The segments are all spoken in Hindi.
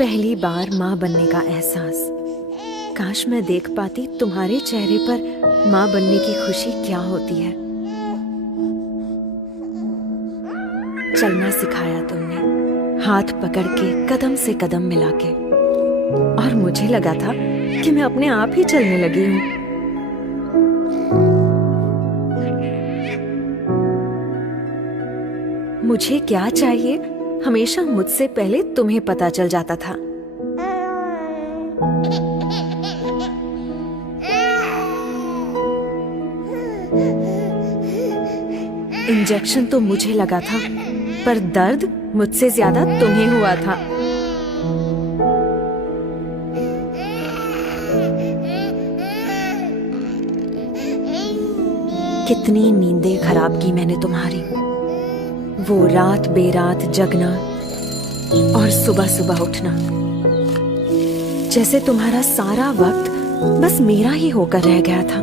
पहली बार माँ बनने का एहसास। काश मैं देख पाती तुम्हारे चेहरे पर माँ बनने की खुशी क्या होती है। चलना सिखाया तुमने, हाथ पकड़ के कदम से कदम मिला के, और मुझे लगा था कि मैं अपने आप ही चलने लगी हूँ। मुझे क्या चाहिए हमेशा मुझसे पहले तुम्हें पता चल जाता था। इंजेक्शन तो मुझे लगा था, पर दर्द मुझसे ज्यादा तुम्हें हुआ था। कितनी नींदें खराब की मैंने तुम्हारी, वो रात बेरात जगना और सुबह सुबह उठना, जैसे तुम्हारा सारा वक्त बस मेरा ही होकर रह गया था।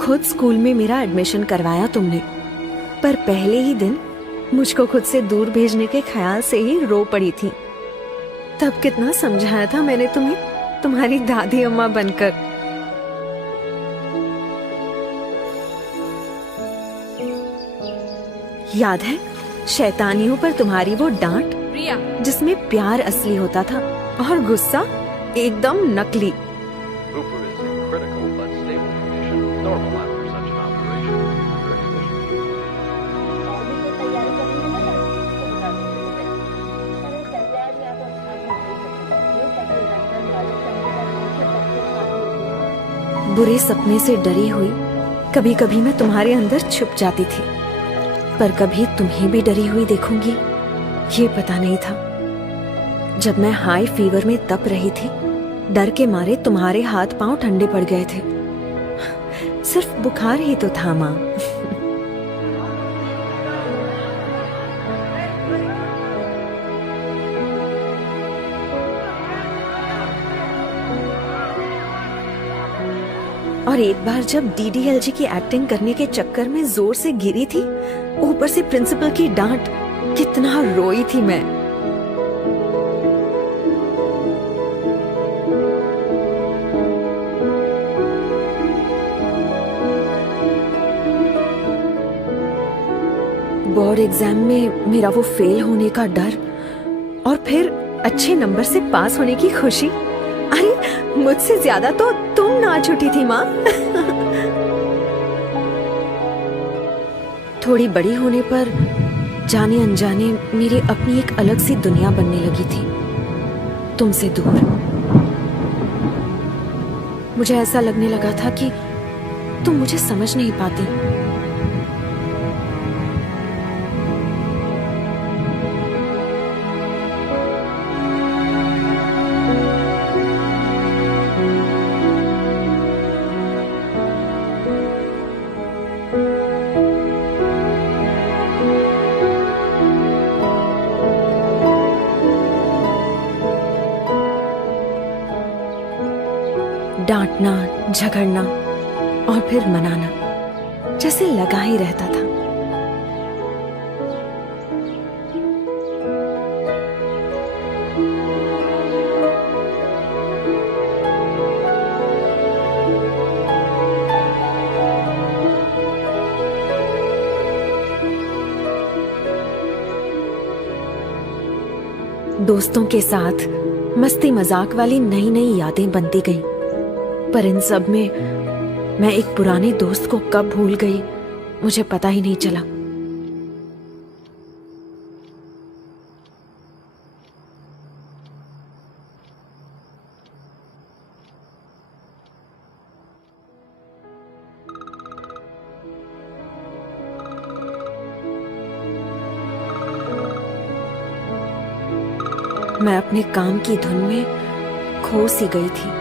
खुद स्कूल में मेरा एडमिशन करवाया तुमने, पर पहले ही दिन मुझको खुद से दूर भेजने के ख्याल से ही रो पड़ी थी। तब कितना समझाया था मैंने तुम्हें, तुम्हारी दादी अम्मा बनकर। याद है शैतानियों पर तुम्हारी वो डांट, जिसमें प्यार असली होता था और गुस्सा एकदम नकली। बुरे सपने से डरी हुई कभी कभी मैं तुम्हारे अंदर छुप जाती थी, पर कभी तुम्हें भी डरी हुई देखूंगी ये पता नहीं था। जब मैं हाई फीवर में तप रही थी, डर के मारे तुम्हारे हाथ पांव ठंडे पड़ गए थे। सिर्फ बुखार ही तो था माँ। और एक बार जब डीडीएलजी की एक्टिंग करने के चक्कर में जोर से गिरी थी, ऊपर से प्रिंसिपल की डांट, कितना रोई थी मैं। बोर्ड एग्जाम में मेरा वो फेल होने का डर, और फिर अच्छे नंबर से पास होने की खुशी। अरे मुझसे ज्यादा तो तुम नाच उठी थी माँ। थोड़ी बड़ी होने पर जाने अनजाने मेरी अपनी एक अलग सी दुनिया बनने लगी थी, तुमसे दूर। मुझे ऐसा लगने लगा था कि तुम मुझे समझ नहीं पाती। डांटना, झगड़ना और फिर मनाना जैसे लगा ही रहता था। दोस्तों के साथ मस्ती मजाक वाली नई नई यादें बनती गईं, पर इन सब में मैं एक पुराने दोस्त को कब भूल गई मुझे पता ही नहीं चला। मैं अपने काम की धुन में खो सी गई थी।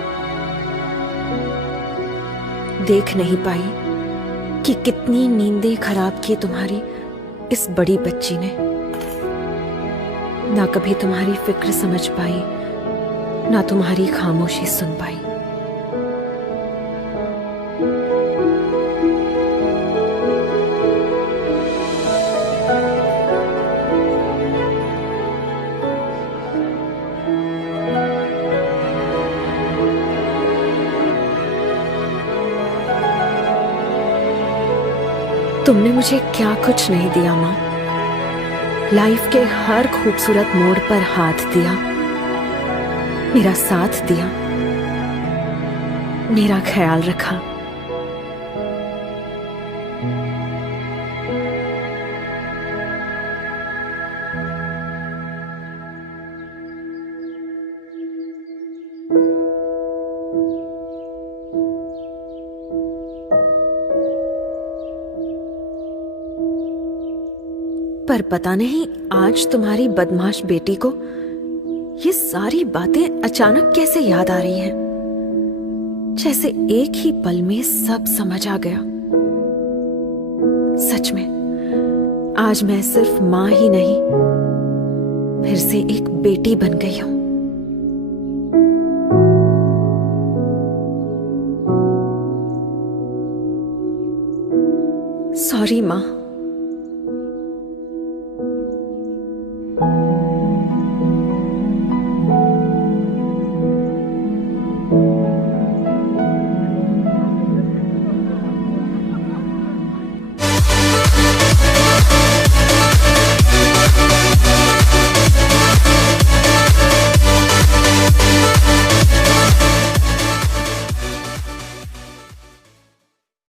देख नहीं पाई कि कितनी नींदें खराब की तुम्हारी इस बड़ी बच्ची ने। ना कभी तुम्हारी फिक्र समझ पाई, ना तुम्हारी खामोशी सुन पाई। तुमने मुझे क्या कुछ नहीं दिया माँ। लाइफ के हर खूबसूरत मोड़ पर हाथ दिया, मेरा साथ दिया, मेरा ख्याल रखा। पर पता नहीं आज तुम्हारी बदमाश बेटी को ये सारी बातें अचानक कैसे याद आ रही हैं, जैसे एक ही पल में सब समझ आ गया। सच में आज मैं सिर्फ मां ही नहीं, फिर से एक बेटी बन गई हूं। सॉरी मां।